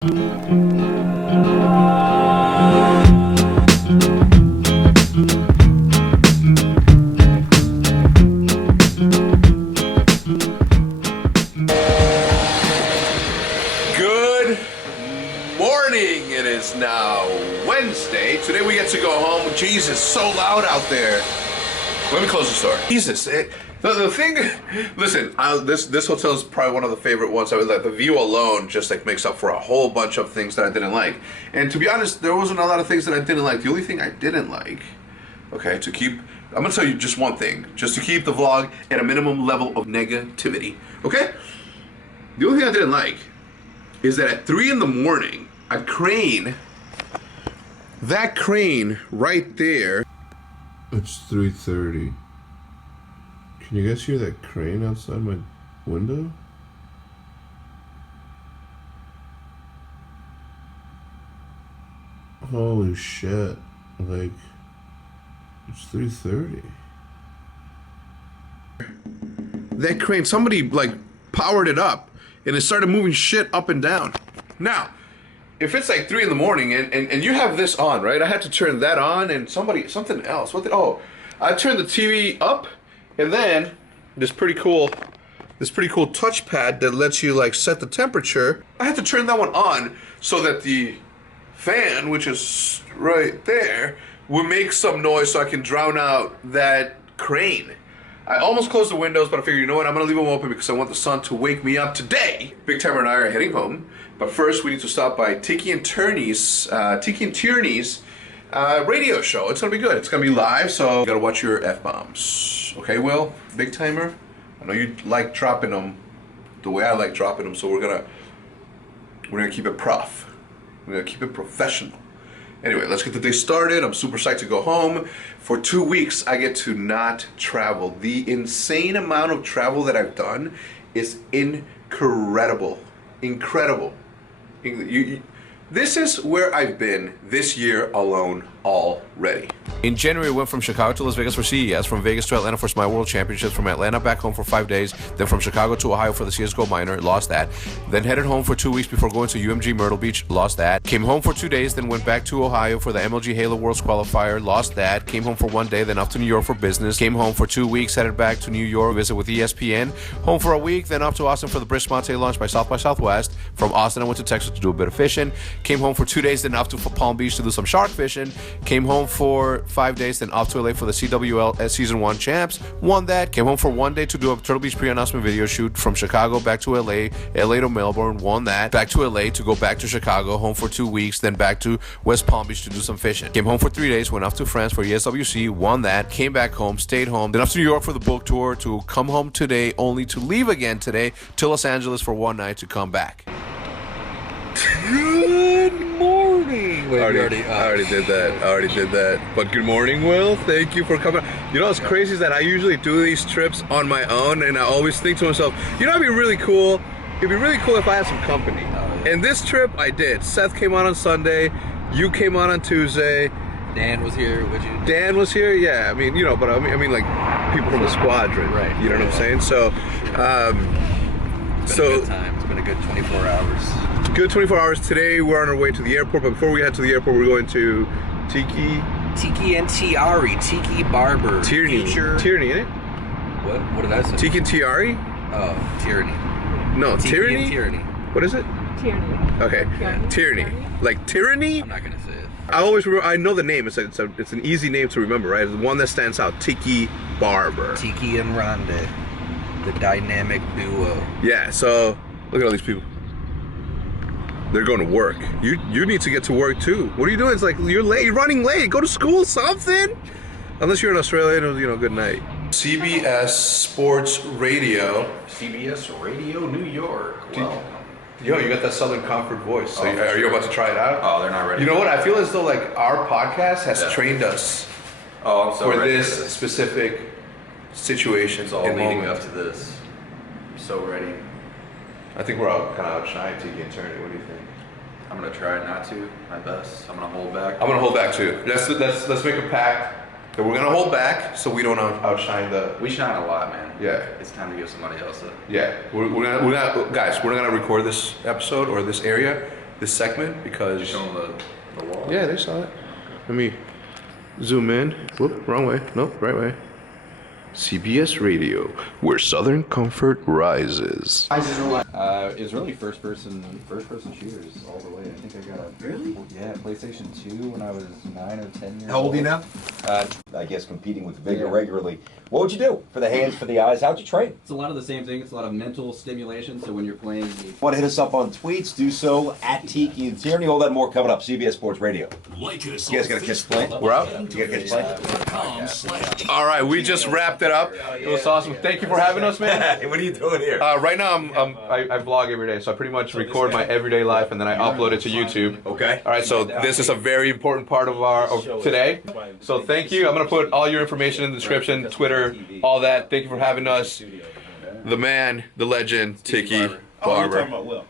Good morning. It is now Wednesday. Today we get to go home. Jesus, so loud out there. Let me close the door. Jesus, the thing. Listen, this hotel is probably one of the favorite ones. I was like, the view alone just like makes up for a whole bunch of things that I didn't like. And to be honest, there wasn't a lot of things that I didn't like. The only thing I didn't like, okay, I'm gonna tell you just one thing, just to keep the vlog at a minimum level of negativity. Okay, the only thing I didn't like is that at 3 in the morning, a crane, that crane right there. It's 3:30. Can you guys hear that crane outside my window? Holy shit. Like, it's 3:30. That crane, somebody like powered it up and it started moving shit up and down. Now, if it's like 3 in the morning and you have this on, right? I had to turn that on and something else. I turned the TV up and then this pretty cool touchpad that lets you like set the temperature. I had to turn that one on so that the fan, which is right there, would make some noise so I can drown out that crane. I almost closed the windows, but I figured, you know what, I'm gonna leave them open because I want the sun to wake me up today. Big Timer and I are heading home, but first we need to stop by Tiki and Tierney's radio show. It's gonna be good. It's gonna be live, so you gotta watch your F-bombs. Okay, Will? Big Timer? I know you like dropping them the way I like dropping them, so we're gonna keep it prof. We're gonna keep it professional. Anyway, let's get the day started. I'm super psyched to go home. For 2 weeks, I get to not travel. The insane amount of travel that I've done is incredible. Incredible. This is where I've been this year alone already. In January, we went from Chicago to Las Vegas for CES, from Vegas to Atlanta for Smite World Championships, from Atlanta back home for 5 days, then from Chicago to Ohio for the CSGO Minor, lost that. Then headed home for 2 weeks before going to UMG Myrtle Beach, lost that. Came home for 2 days, then went back to Ohio for the MLG Halo Worlds Qualifier, lost that. Came home for 1 day, then up to New York for business. Came home for 2 weeks, headed back to New York, visit with ESPN. Home for a week, then up to Austin for the Brish Monte launch by South by Southwest. From Austin, I went to Texas to do a bit of fishing. Came home for 2 days, then up to Palm Beach to do some shark fishing. Came home for 5 days, then off to LA for the CWL Season 1 Champs. Won that. Came home for 1 day to do a Turtle Beach pre-announcement video shoot. From Chicago back to LA, LA to Melbourne. Won that. Back to LA to go back to Chicago. Home for 2 weeks, then back to West Palm Beach to do some fishing. Came home for 3 days, went off to France for ESWC. Won that. Came back home, stayed home. Then off to New York for the book tour, to come home today, only to leave again today to Los Angeles for 1 night to come back. Good morning. Wait, I already did that. But good morning, Will. Thank you for coming. You know what's crazy is that I usually do these trips on my own, and I always think to myself, you know, it'd be really cool. It'd be really cool if I had some company. And this trip, I did. Seth came on Sunday. You came on Tuesday. Dan was here with you. Dan was here, yeah. I mean, you know, but I mean, like people from the squadron, right? You know what I'm saying? So, it's been a good time. It's been a good 24 hours. Good 24 hours. Today we're on our way to the airport, but before we head to the airport, we're going to Tiki and Tierney, Tiki Barber. Tierney, ain't it? What did I say? Tiki and Tierney? Oh, Tierney. No, Tiki Tierney? and Tierney. What is it? Tierney. Okay, Tierney. Like tyranny? I'm not gonna say it. I always remember, I know the name. It's an easy name to remember, right? It's one that stands out. Tiki Barber. Tiki and Ronde, the dynamic duo. Yeah. So look at all these people. They're going to work. You need to get to work too. What are you doing? It's like you're late. You're running late. Go to school, something. Unless you're in Australia, you know, good night. CBS Sports Radio. CBS Radio New York. Well, Yo, you got that Southern Comfort voice. So are you about to try it out? Oh, they're not ready. You know what? I feel as though like our podcast has trained us I'm so for ready this specific situation. It's all leading up to this. I'm so ready. I think we're kind of outshined Tiki and Tierney. What do you think? I'm gonna try not to. My best. I'm gonna hold back. I'm gonna hold back too. Let's make a pact that we're gonna hold back so we don't outshine the. We shine a lot, man. Yeah. It's time to give somebody else a. Yeah, we're gonna guys. We're not gonna record this episode or this area this segment because. You show them the wall? Yeah, they saw it. Let me zoom in. Whoop, wrong way. Nope, right way. CBS Radio, where Southern comfort rises. It's really first person shooters all the way. I think I got PlayStation 2 when I was 9 or 10 years old. How old are you now? I guess competing with vigor regularly. What would you do for the hands, for the eyes? How'd you train? It's a lot of the same thing. It's a lot of mental stimulation. So when you're playing, Want to hit us up on tweets? Do so at Tiki and Tierney. All that and more coming up. CBS Sports Radio. You guys got to catch the plane? We're out. You got to catch the plane? All right, we just wrapped it up. It was awesome. Thank you for having us, man. What are you doing here? Right now, I vlog every day, so I pretty much record my everyday life and then I upload it to YouTube. Okay. All right, so this is a very important part of today. So thank you. I'm gonna put all your information in the description, Twitter, all that. Thank you for having us. The man, the legend, Tiki Barber.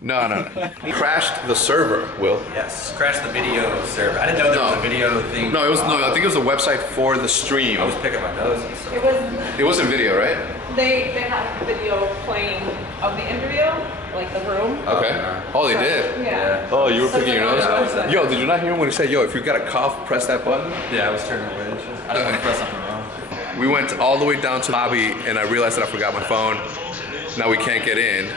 No. Crashed the server, Will. Yes, crashed the video server. I didn't know there was a video thing. No, I think it was a website for the stream. I was picking my nose and stuff. It wasn't video, right? They had video playing of the interview, like the room. Okay. Oh, they did? Yeah. Oh, you were picking your nose? Yeah. Yo, did you not hear him when he said, yo, if you got a cough, press that button? Yeah, I was turning away and shit. I didn't want to press something wrong. We went all the way down to the lobby and I realized that I forgot my phone. Now we can't get in.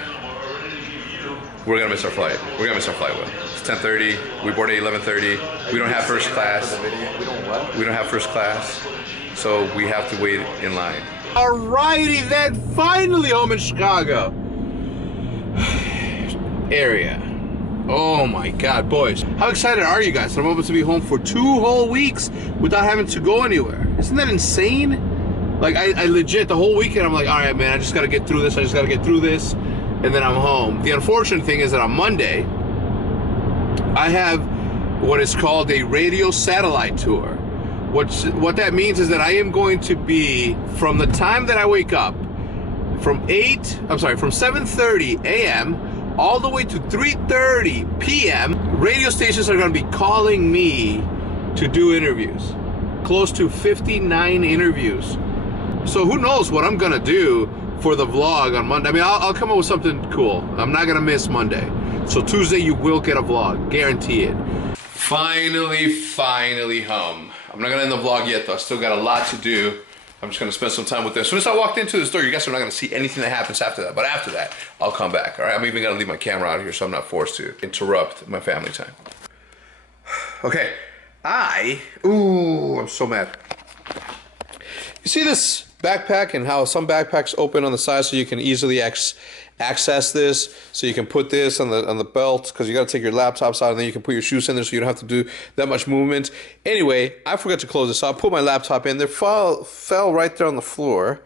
We're gonna miss our flight. We're gonna miss our flight, Will. It's 10:30. We board at 11:30. We don't have first class. We don't what? We don't have first class. So we have to wait in line. Alrighty then, finally home in Chicago. Area. Oh my God, boys. How excited are you guys? I'm about to be home for 2 whole weeks without having to go anywhere. Isn't that insane? Like, I legit, the whole weekend, I'm like, all right, man, I just gotta get through this. And then I'm home. The unfortunate thing is that on Monday, I have what is called a radio satellite tour. What that means is that I am going to be, from the time that I wake up, from 7:30 a.m. all the way to 3:30 p.m., radio stations are going to be calling me to do interviews. Close to 59 interviews. So who knows what I'm going to do for the vlog on Monday. I mean, I'll come up with something cool. I'm not going to miss Monday. So Tuesday you will get a vlog. Guarantee it. Finally home. I'm not going to end the vlog yet though. I still got a lot to do. I'm just going to spend some time with this. As soon as I walked into the store, you guys are not going to see anything that happens after that. But after that, I'll come back. All right, I'm even going to leave my camera out here so I'm not forced to interrupt my family time. Okay, I'm so mad. You see this backpack and how some backpacks open on the side so you can easily access this, so you can put this on the belt because you got to take your laptops out and then you can put your shoes in there so you don't have to do that much movement. Anyway, I forgot to close this, so I put my laptop in there, fell right there on the floor.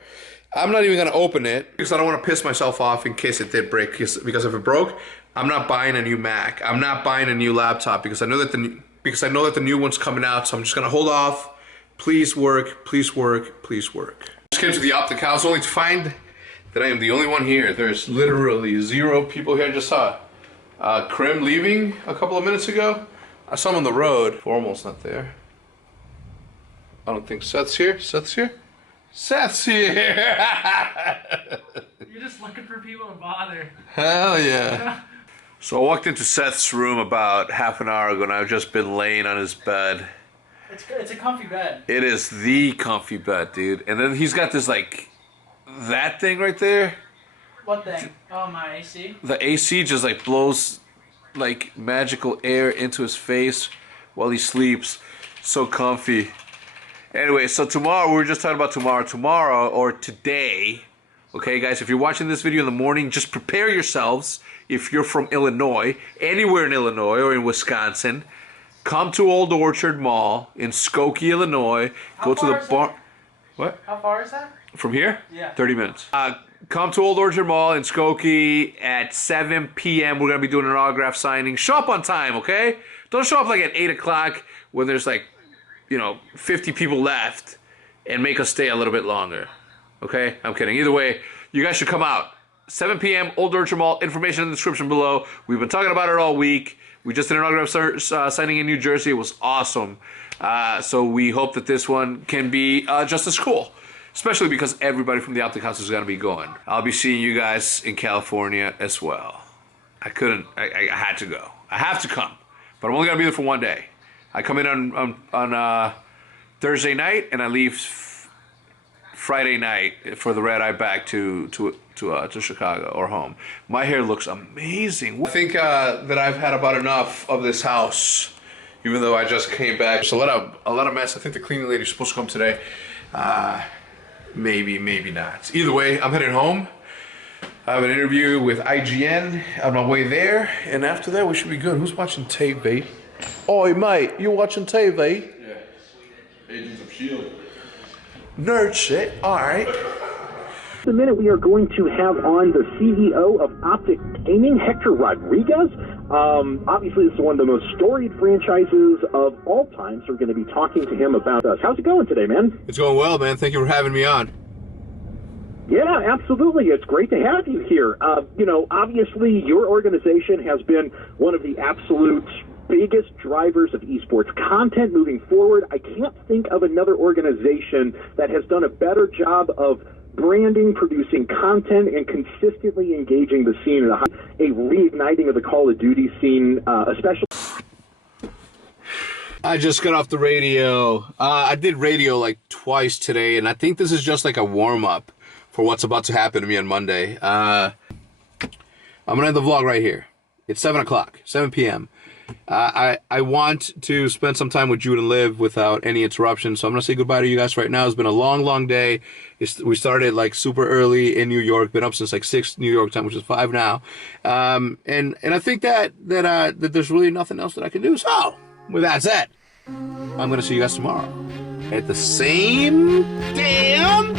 I'm not even going to open it because I don't want to piss myself off in case it did break, because if it broke, I'm not buying a new Mac. I'm not buying a new laptop because I know that the new one's coming out, so I'm just going to hold off. Please work, please work, please work. Just came to the optic house only to find that I am the only one here. There's literally 0 people here. I just saw Krim leaving a couple of minutes ago. I saw him on the road. Formal's not there. I don't think Seth's here. Seth's here? Seth's here! You're just looking for people to bother. Hell yeah. So I walked into Seth's room about half an hour ago and I've just been laying on his bed. It's good. It's a comfy bed. It is the comfy bed, dude. And then he's got this, like, that thing right there. What thing? Oh, my AC? The AC just, like, blows, like, magical air into his face while he sleeps. So comfy. Anyway, so tomorrow, we were just talking about tomorrow or today. Okay, guys, if you're watching this video in the morning, just prepare yourselves. If you're from Illinois, anywhere in Illinois or in Wisconsin, come to Old Orchard Mall in Skokie, Illinois. Go to the bar. What? How far is that? From here? Yeah. 30 minutes. Come to Old Orchard Mall in Skokie at 7 p.m. We're going to be doing an autograph signing. Show up on time, okay? Don't show up like at 8 o'clock when there's like, 50 people left and make us stay a little bit longer. Okay? I'm kidding. Either way, you guys should come out. 7 p.m. Old Orchard Mall. Information in the description below. We've been talking about it all week. We just did an autograph signing in New Jersey. It was awesome. So we hope that this one can be just as cool. Especially because everybody from the Optic House is going to be going. I'll be seeing you guys in California as well. I had to go. I have to come, but I'm only gonna be there for one day. I come in on Thursday night, and I leave Friday night for the red eye back to Chicago or home. My hair looks amazing. I think that I've had about enough of this house, even though I just came back. There's a lot of mess. I think the cleaning lady's supposed to come today. Maybe not. Either way, I'm heading home. I have an interview with IGN on my way there, and after that we should be good. Who's watching TV? Oi mate, you watching TV? Yeah. Agents of S.H.I.E.L.D. Nerd shit, alright. In a minute, we are going to have on the CEO of Optic Gaming, Hector Rodriguez. Obviously, this is one of the most storied franchises of all time, so we're going to be talking to him about us. How's it going today, man? It's going well, man. Thank you for having me on. Yeah, absolutely. It's great to have you here. Obviously, your organization has been one of the absolute biggest drivers of esports content moving forward. I can't think of another organization that has done a better job of branding, producing content, and consistently engaging the scene at a reigniting of the Call of Duty scene, especially. I just got off the radio. I did radio like twice today, and I think this is just like a warm-up for what's about to happen to me on Monday. I'm gonna end the vlog right here. It's 7 o'clock, 7 p.m. I want to spend some time with Jude and Liv without any interruption, so I'm gonna say goodbye to you guys right now. It's been a long day. We started like super early in New York, been up since like 6 New York time, which is 5 now. And I think that there's really nothing else that I can do. So with that said, I'm gonna see you guys tomorrow at the same damn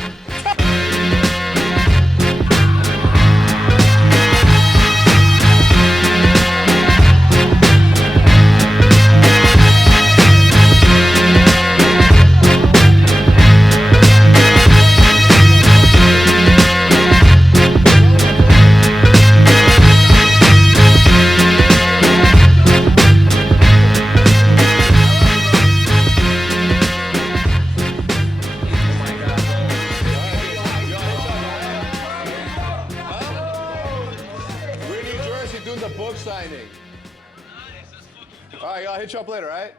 signing. All right, I'll hit you up later, all right?